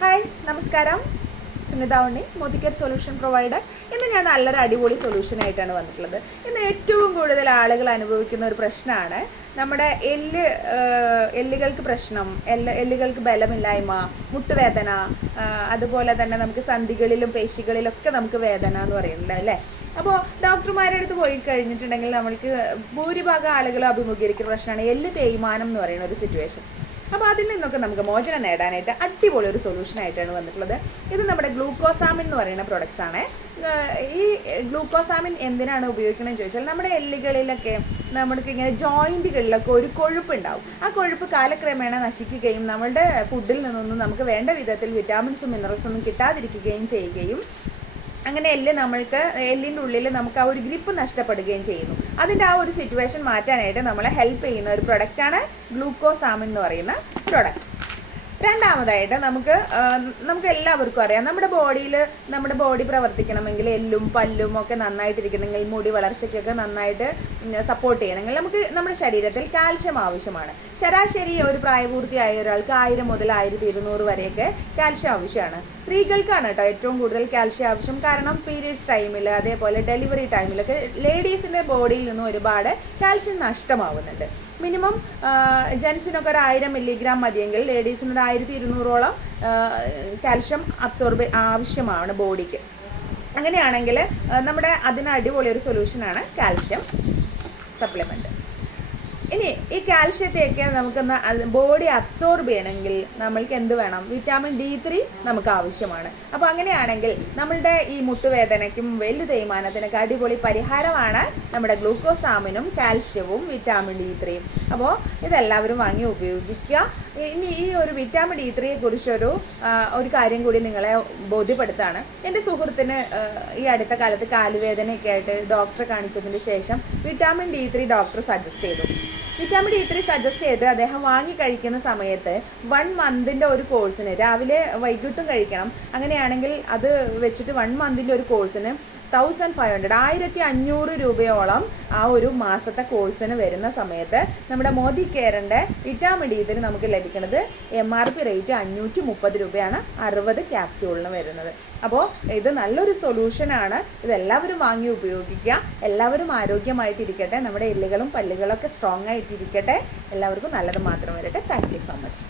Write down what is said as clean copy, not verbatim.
Hi, നമസ്കാരം. സുനിത ഉണ്ണി, Modicare solution provider. ഇന്ന് ഞാൻ നല്ലൊരു അടിപൊളി സൊല്യൂഷനായിട്ടാണ് വന്നിട്ടുള്ളത്. ഇന്ന് ഏറ്റവും കൂടുതൽ ആളുകൾ അനുഭവിക്കുന്ന ഒരു പ്രശ്നമാണ് നമ്മുടെ എല്ലുകൾക്ക് പ്രശ്നം, എല്ലുകൾക്ക് ബലമില്ലായ്മ, മുട്ടുവേദന, അതുപോലെ തന്നെ നമുക്ക് സന്ധികളിലും പേശികളിലൊക്കെ നമുക്ക് വേദന എന്ന് പറയുന്നുണ്ട് അല്ലേ. അപ്പോൾ ഡോക്ടർമാരുടെ അടുത്ത് പോയി കഴിഞ്ഞിട്ടുണ്ടെങ്കിൽ നമ്മൾക്ക് ഭൂരിഭാഗം ആളുകൾ അഭിമുഖീകരിക്കുന്ന പ്രശ്നമാണ് എല്ല് തേയ്മാനം എന്ന് പറയുന്ന ഒരു സിറ്റുവേഷൻ. അപ്പോൾ അതിൽ നിന്നൊക്കെ നമുക്ക് മോചനം നേടാനായിട്ട് അടിപൊളി ഒരു സൊല്യൂഷനായിട്ടാണ് വന്നിട്ടുള്ളത്. ഇത് നമ്മുടെ ഗ്ലൂക്കോസാമിൻ എന്ന് പറയുന്ന പ്രൊഡക്ട്സ് ആണ്. ഈ ഗ്ലൂക്കോസാമിൻ എന്തിനാണ് ഉപയോഗിക്കണമെന്ന് ചോദിച്ചാൽ, നമ്മുടെ എല്ലുകളിലൊക്കെ നമ്മൾക്ക് ഇങ്ങനെ ജോയിൻറ്റുകളിലൊക്കെ ഒരു കൊഴുപ്പുണ്ടാവും. ആ കൊഴുപ്പ് കാലക്രമേണ നശിക്കുകയും നമ്മളുടെ ഫുഡിൽ നിന്നൊന്നും നമുക്ക് വേണ്ട വിധത്തിൽ വിറ്റാമിൻസും മിനറൽസൊന്നും കിട്ടാതിരിക്കുകയും ചെയ്യുകയും അങ്ങനെ നമ്മൾക്ക് എല്ലിൻ്റെ ഉള്ളിൽ നമുക്ക് ആ ഒരു ഗ്രിപ്പ് നഷ്ടപ്പെടുകയും ചെയ്യുന്നു. അതിൻ്റെ ആ ഒരു സിറ്റുവേഷൻ മാറ്റാനായിട്ട് നമ്മളെ ഹെൽപ്പ് ചെയ്യുന്ന ഒരു പ്രൊഡക്റ്റാണ് ഗ്ലൂക്കോസാമിൻ എന്ന് പറയുന്ന പ്രൊഡക്റ്റ്. രണ്ടാമതായിട്ട് നമുക്ക് എല്ലാവർക്കും അറിയാം, നമ്മുടെ ബോഡി പ്രവർത്തിക്കണമെങ്കിൽ എല്ലും പല്ലും ഒക്കെ നന്നായിട്ടിരിക്കണമെങ്കിൽ, മുടി വളർച്ചയ്ക്കൊക്കെ നന്നായിട്ട് സപ്പോർട്ട് ചെയ്യണമെങ്കിൽ നമുക്ക് നമ്മുടെ ശരീരത്തിൽ കാൽഷ്യം ആവശ്യമാണ്. ശരാശരി ഒരു പ്രായപൂർത്തിയായ ഒരാൾക്ക് 1000 മുതൽ 1200 വരെയൊക്കെ കാൽഷ്യം ആവശ്യമാണ്. സ്ത്രീകൾക്കാണ് കേട്ടോ ഏറ്റവും കൂടുതൽ കാൽഷ്യം ആവശ്യം. കാരണം പീരിയഡ്സ് ടൈമിൽ, അതേപോലെ ഡെലിവറി ടൈമിലൊക്കെ ലേഡീസിൻ്റെ ബോഡിയിൽ നിന്നും ഒരുപാട് കാൽഷ്യം നഷ്ടമാവുന്നുണ്ട്. മിനിമം ജെൻസിനൊക്കെ ഒരു 1000 മില്ലിഗ്രാം മതിയെങ്കിൽ ലേഡീസിനൊരു 1200ഓളം കാൽഷ്യം അബ്സോർബ് ആവശ്യമാണ് ബോഡിക്ക്. അങ്ങനെയാണെങ്കിൽ നമ്മുടെ അതിന് അടിപൊളി ഒരു സൊല്യൂഷനാണ് കാൽഷ്യം സപ്ലിമെൻറ്റ്. ഇനി ഈ കാൽഷ്യത്തെയൊക്കെ നമുക്കൊന്ന് ബോഡി അബ്സോർബ് ചെയ്യണമെങ്കിൽ നമ്മൾക്ക് എന്ത് വേണം? വിറ്റാമിൻ D3 നമുക്ക് ആവശ്യമാണ്. അപ്പോൾ അങ്ങനെയാണെങ്കിൽ നമ്മളുടെ ഈ മുട്ടുവേദനയ്ക്കും എല്ല് തേയ്മാനത്തിനൊക്കെ അടിപൊളി പരിഹാരമാണ് നമ്മുടെ ഗ്ലൂക്കോസാമിനും കാൽഷ്യവും വിറ്റാമിൻ D3. അപ്പോൾ ഇതെല്ലാവരും വാങ്ങി ഉപയോഗിക്കുക. ഇനി ഈ ഒരു വിറ്റാമിൻ D3യെ കുറിച്ചൊരു കാര്യം കൂടി നിങ്ങളെ ബോധ്യപ്പെടുത്താണ്. എൻ്റെ സുഹൃത്തിന് ഈ അടുത്ത കാലത്ത് കാലുവേദനയൊക്കെ ആയിട്ട് ഡോക്ടറെ കാണിച്ചതിന് ശേഷം വിറ്റാമിൻ D3 ഡോക്ടർ സജസ്റ്റ് ചെയ്തു. വിറ്റാമിൻ D3 സജസ്റ്റ് ചെയ്ത് അദ്ദേഹം വാങ്ങി കഴിക്കുന്ന സമയത്ത് 1 മന്തിൻ്റെ ഒരു കോഴ്സിന് രാവിലെ വൈകിട്ടും കഴിക്കണം. അങ്ങനെയാണെങ്കിൽ അത് വെച്ചിട്ട് 1 മന്തിൻ്റെ ഒരു കോഴ്സിന് 1500 രൂപയോളം ആ ഒരു മാസത്തെ കോഴ്സിന് വരുന്ന സമയത്ത് നമ്മുടെ മോദി കെയറിൻ്റെ വിറ്റാമിൻ D3 നമുക്ക് ലഭിക്കുന്നത് MRP റേറ്റ് 530 രൂപയാണ് 60 ക്യാപ്സ്യൂളിന് വരുന്നത്. അപ്പോൾ ഇത് നല്ലൊരു സൊല്യൂഷനാണ്. ഇതെല്ലാവരും വാങ്ങി ഉപയോഗിക്കുക. എല്ലാവരും ആരോഗ്യമായിട്ടിരിക്കട്ടെ. നമ്മുടെ എല്ലുകളും പല്ലുകളൊക്കെ സ്ട്രോങ് ആയിട്ടിരിക്കട്ടെ. എല്ലാവർക്കും നല്ലത് മാത്രം വരട്ടെ. Thank you so much.